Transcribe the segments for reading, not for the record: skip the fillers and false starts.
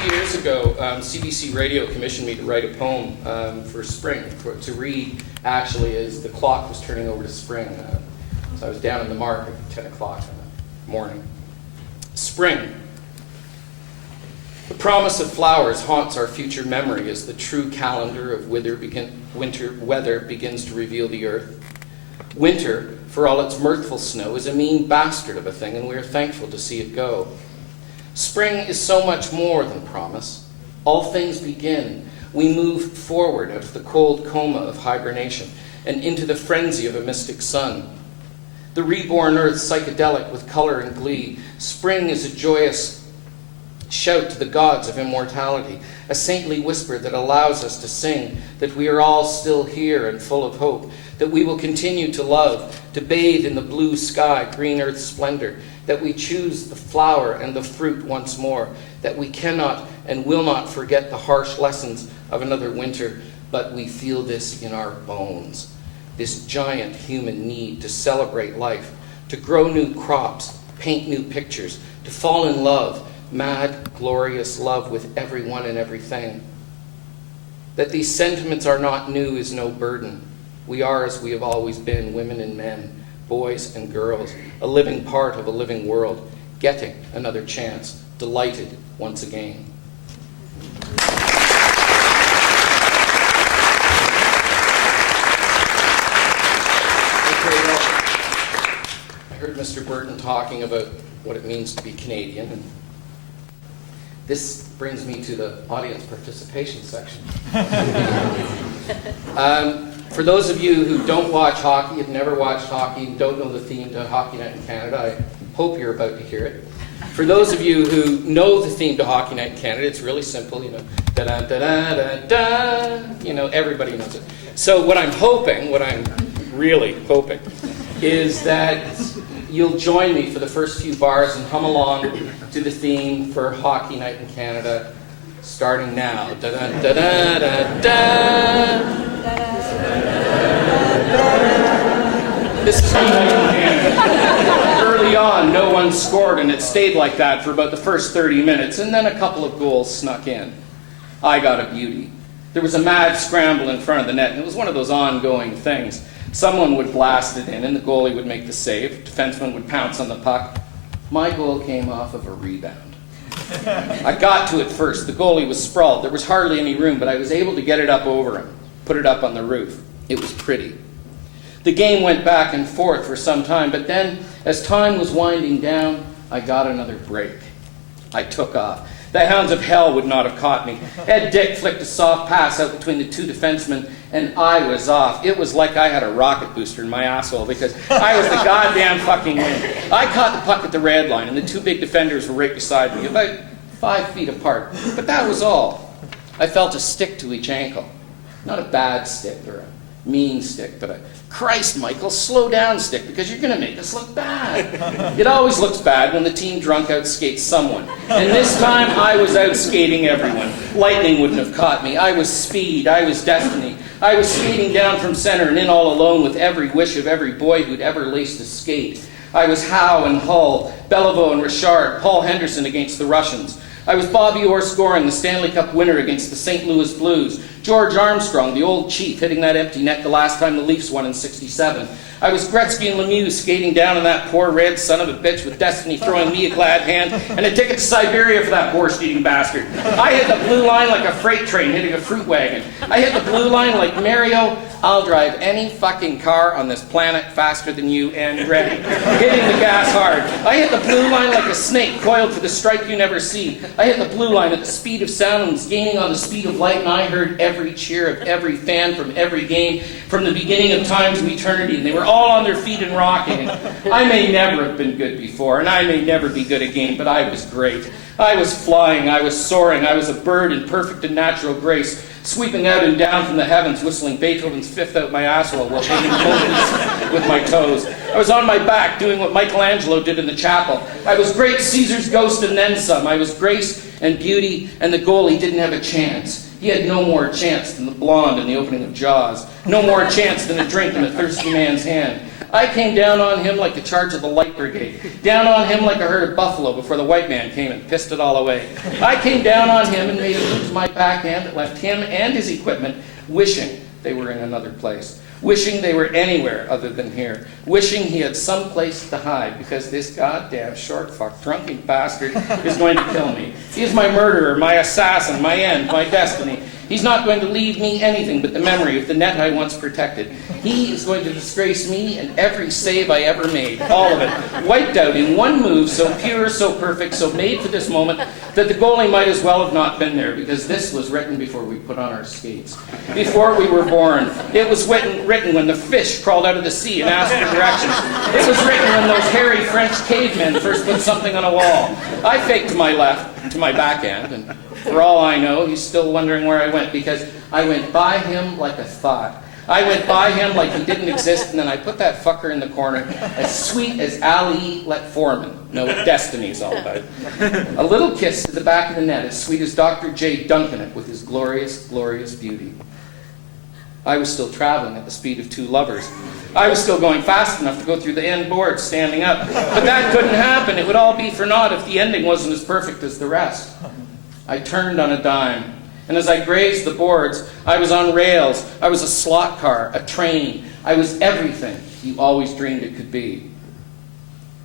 few years ago, CBC Radio commissioned me to write a poem for spring, to read actually as the clock was turning over to spring. So I was down in the market at 10 o'clock in the morning. Spring. The promise of flowers haunts our future memory as the true calendar of winter weather begins to reveal the earth. Winter, for all its mirthful snow, is a mean bastard of a thing, and we are thankful to see it go. Spring is so much more than promise. All things begin. We move forward out of the cold coma of hibernation and into the frenzy of a mystic sun. The reborn earth psychedelic with color and glee. Spring is a joyous shout to the gods of immortality, a saintly whisper that allows us to sing that we are all still here and full of hope, that we will continue to love, to bathe in the blue sky, green earth splendor, that we choose the flower and the fruit once more, that we cannot and will not forget the harsh lessons of another winter, but we feel this in our bones, this giant human need to celebrate life, to grow new crops, paint new pictures, to fall in love, mad, glorious love with everyone and everything. That these sentiments are not new is no burden. We are, as we have always been, women and men, boys and girls, a living part of a living world, getting another chance, delighted once again. I heard Mr. Berton talking about what it means to be Canadian, and this brings me to the audience participation section. For those of you who don't watch hockey, have never watched hockey, and don't know the theme to Hockey Night in Canada, I hope you're about to hear it. For those of you who know the theme to Hockey Night in Canada, it's really simple, you know, da-da-da-da-da-da, you know, everybody knows it. So what I'm really hoping, is that you'll join me for the first few bars and hum along to the theme for Hockey Night in Canada, starting now. Da-da-da-da-da-da. This is early on, no one scored, and it stayed like that for about the first 30 minutes, and then a couple of goals snuck in. I got a beauty. There was a mad scramble in front of the net, and it was one of those ongoing things. Someone would blast it in, and the goalie would make the save. Defenseman would pounce on the puck. My goal came off of a rebound. I got to it first. The goalie was sprawled. There was hardly any room, but I was able to get it up over him, put it up on the roof. It was pretty. The game went back and forth for some time, but then, as time was winding down, I got another break. I took off. The hounds of hell would not have caught me. Ed Dick flicked a soft pass out between the two defensemen, and I was off. It was like I had a rocket booster in my asshole because I was the goddamn fucking winner. I caught the puck at the red line, and the two big defenders were right beside me, about 5 feet apart. But that was all. I felt a stick to each ankle. Not a bad stick or a mean stick, but a Christ, Michael, slow down stick because you're going to make us look bad. It always looks bad when the team drunk outskates someone. And this time I was outskating everyone. Lightning wouldn't have caught me. I was speed. I was destiny. I was skating down from center and in all alone with every wish of every boy who'd ever laced a skate. I was Howe and Hull, Beliveau and Richard, Paul Henderson against the Russians. I was Bobby Orr scoring the Stanley Cup winner against the St. Louis Blues. George Armstrong, the old chief, hitting that empty net the last time the Leafs won in '67. I was Gretzky and Lemieux skating down on that poor red son of a bitch with destiny throwing me a glad hand and a ticket to Siberia for that borscht-eating bastard. I hit the blue line like a freight train hitting a fruit wagon. I hit the blue line like Mario. I'll drive any fucking car on this planet faster than you and ready. Hitting the gas hard. I hit the blue line like a snake coiled for the strike you never see. I hit the blue line at the speed of sound and was gaining on the speed of light, and I heard every cheer of every fan from every game from the beginning of time to eternity, and they were all on their feet and rocking. And I may never have been good before, and I may never be good again, but I was great. I was flying, I was soaring, I was a bird in perfect and natural grace, sweeping out and down from the heavens, whistling Beethoven's Fifth out my asshole while painting poses with my toes. I was on my back doing what Michelangelo did in the chapel. I was great Caesar's ghost and then some. I was grace and beauty, and the goalie didn't have a chance. He had no more chance than the blonde in the opening of Jaws. No more chance than a drink in a thirsty man's hand. I came down on him like the charge of the Light Brigade. Down on him like a herd of buffalo before the white man came and pissed it all away. I came down on him and made a loop to my backhand that left him and his equipment wishing they were in another place. Wishing they were anywhere other than here. Wishing he had some place to hide, because this goddamn short fuck, drunken bastard is going to kill me. He is my murderer, my assassin, my end, my destiny. He's not going to leave me anything but the memory of the net I once protected. He is going to disgrace me and every save I ever made, all of it, wiped out in one move, so pure, so perfect, so made for this moment, that the goalie might as well have not been there, because this was written before we put on our skates, before we were born. It was written when the fish crawled out of the sea and asked for directions. It was written when those hairy French cavemen first put something on a wall. I faked to my left, to my backhand, and for all I know, he's still wondering where I went, because I went by him like a thought. I went by him like he didn't exist, and then I put that fucker in the corner, as sweet as Ali let Foreman know what destiny's all about. A little kiss to the back of the net, as sweet as Dr. J. Duncan it with his glorious, glorious beauty. I was still traveling at the speed of two lovers. I was still going fast enough to go through the end board standing up. But that couldn't happen. It would all be for naught if the ending wasn't as perfect as the rest. I turned on a dime. And as I grazed the boards, I was on rails. I was a slot car, a train. I was everything you always dreamed it could be.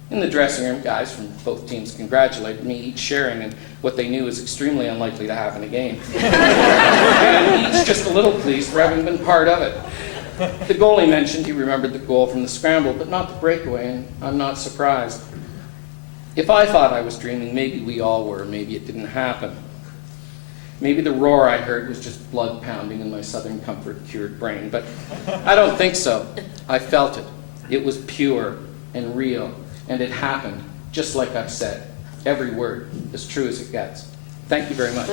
In the dressing room, guys from both teams congratulated me, each sharing in what they knew was extremely unlikely to happen again. And each just a little pleased for having been part of it. The goalie mentioned he remembered the goal from the scramble, but not the breakaway, and I'm not surprised. If I thought I was dreaming, maybe we all were. Maybe it didn't happen. Maybe the roar I heard was just blood pounding in my Southern Comfort-cured brain, but I don't think so. I felt it. It was pure and real, and it happened, just like I've said. Every word, as true as it gets. Thank you very much.